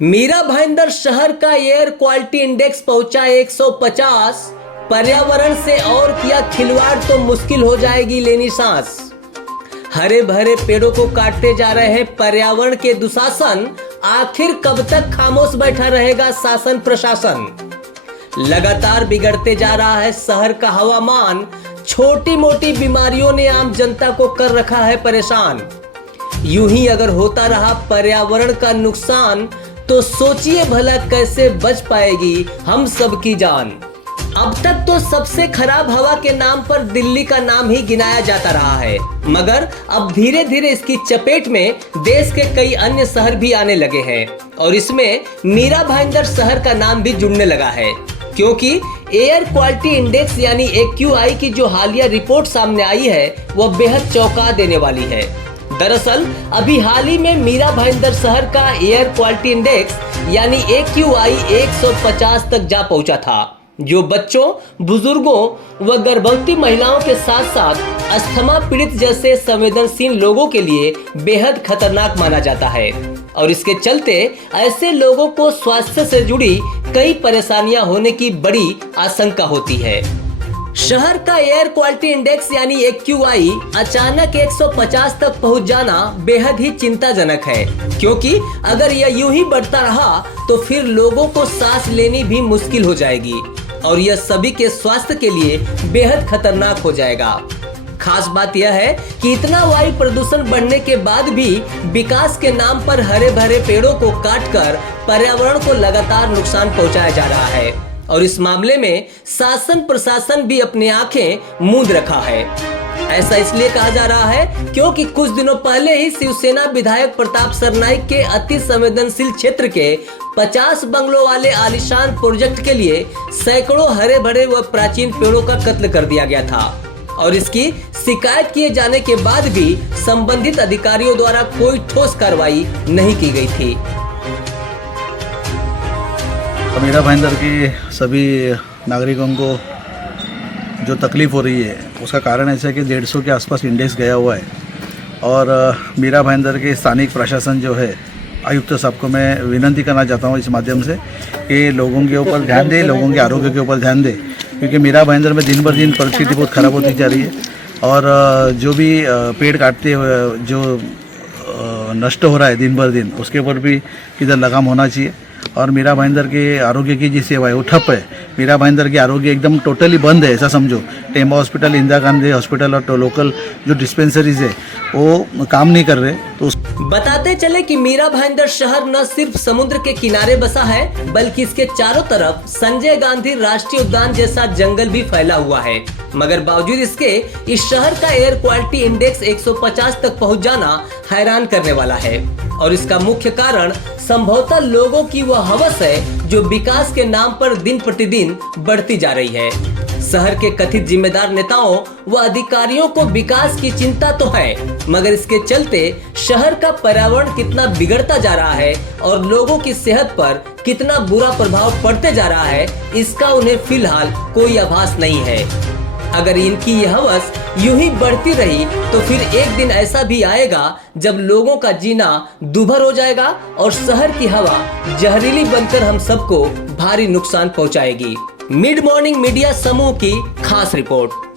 मीरा भाईंदर शहर का air quality index पहुंचा 150। पर्यावरण से और किया खिलवाड़ तो मुश्किल हो जाएगी लेनी सांस। हरे भरे पेड़ों को काटते जा रहे हैं पर्यावरण के दुशासन। आखिर कब तक खामोश बैठा रहेगा शासन प्रशासन। लगातार बिगड़ते जा रहा है शहर का हवामान। छोटी मोटी बीमारियों ने आम जनता को कर रखा है परेशान। यूं ही अगर होता रहा पर्यावरण का नुकसान तो सोचिए भला कैसे बच पाएगी हम सब की जान। अब तक तो सबसे खराब हवा के नाम पर दिल्ली का नाम ही गिनाया जाता रहा है, मगर अब धीरे धीरे इसकी चपेट में देश के कई अन्य शहर भी आने लगे हैं और इसमें मीरा भाईंदर शहर का नाम भी जुड़ने लगा है, क्योंकि एयर क्वालिटी इंडेक्स यानी AQI की जो हालिया रिपोर्ट सामने आई है वह बेहद चौंका देने वाली है। दरअसल अभी हाल ही में मीरा भाईंदर शहर का एयर क्वालिटी इंडेक्स यानी AQI 150 तक जा पहुंचा था, जो बच्चों, बुजुर्गों व गर्भवती महिलाओं के साथ साथ अस्थमा पीड़ित जैसे संवेदनशील लोगों के लिए बेहद खतरनाक माना जाता है और इसके चलते ऐसे लोगों को स्वास्थ्य से जुड़ी कई परेशानियां होने की बड़ी आशंका होती है। शहर का एयर क्वालिटी इंडेक्स यानी AQI अचानक 150 तक पहुंच जाना बेहद ही चिंताजनक है, क्योंकि अगर यह यूं ही बढ़ता रहा तो फिर लोगों को सांस लेनी भी मुश्किल हो जाएगी और यह सभी के स्वास्थ्य के लिए बेहद खतरनाक हो जाएगा। खास बात यह है कि इतना वायु प्रदूषण बढ़ने के बाद भी विकास के नाम पर हरे भरे पेड़ों को काटकर पर्यावरण को लगातार नुकसान पहुंचाया जा रहा है और इस मामले में शासन प्रशासन भी अपनी आंखें मूंद रखा है। ऐसा इसलिए कहा जा रहा है क्योंकि कुछ दिनों पहले ही शिवसेना विधायक प्रताप सरनाईक के अति संवेदनशील क्षेत्र के 50 बंगलों वाले आलीशान प्रोजेक्ट के लिए सैकड़ों हरे भरे व प्राचीन पेड़ों का कत्ल कर दिया गया था और इसकी शिकायत किए जाने के बाद भी संबंधित अधिकारियों द्वारा कोई ठोस कार्रवाई नहीं की गई थी। मीरा भाईंदर की सभी नागरिकों को जो तकलीफ़ हो रही है उसका कारण ऐसा है कि 150 के आसपास इंडेक्स गया हुआ है और मीरा भाईंदर के स्थानिक प्रशासन जो है, आयुक्त साहब को मैं विनती करना चाहता हूँ इस माध्यम से कि लोगों के ऊपर ध्यान दे, लोगों के आरोग्य के ऊपर ध्यान दे, क्योंकि मीरा भाईंदर में दिन ब दिन परिस्थिति बहुत ख़राब होती जा रही है और जो भी पेड़ काटते हुए जो नष्ट हो रहा है दिन ब दिन, उसके ऊपर भी किधर लगाम होना चाहिए। और मीरा भाईंदर के आरोग्य की जो सेवा है वो ठप है। मीरा भाईंदर की आरोग्य एकदम टोटली बंद है, ऐसा समझो। Temba hospital, Indira Gandhi hospital और लोकल जो डिस्पेंसरीज है वो काम नहीं कर रहे। तो बताते चले कि मीरा भाईंदर शहर न सिर्फ समुद्र के किनारे बसा है, बल्कि इसके चारों तरफ संजय गांधी राष्ट्रीय उद्यान जैसा जंगल भी फैला हुआ है। मगर बावजूद इसके इस शहर का एयर क्वालिटी इंडेक्स 150 तक पहुंच जाना हैरान करने वाला है और इसका मुख्य कारण संभवतः लोगों की वह हवस है जो विकास के नाम पर दिन प्रतिदिन बढ़ती जा रही है। शहर के कथित जिम्मेदार नेताओं व अधिकारियों को विकास की चिंता तो है, मगर इसके चलते शहर का पर्यावरण कितना बिगड़ता जा रहा है और लोगों की सेहत पर कितना बुरा प्रभाव पड़ते जा रहा है, इसका उन्हें फिलहाल कोई आभास नहीं है। अगर इनकी यह हवस यूं ही बढ़ती रही तो फिर एक दिन ऐसा भी आएगा जब लोगों का जीना दूभर हो जाएगा और शहर की हवा जहरीली बनकर हम सबको भारी नुकसान पहुंचाएगी। मिड मॉर्निंग मीडिया समूह की खास रिपोर्ट।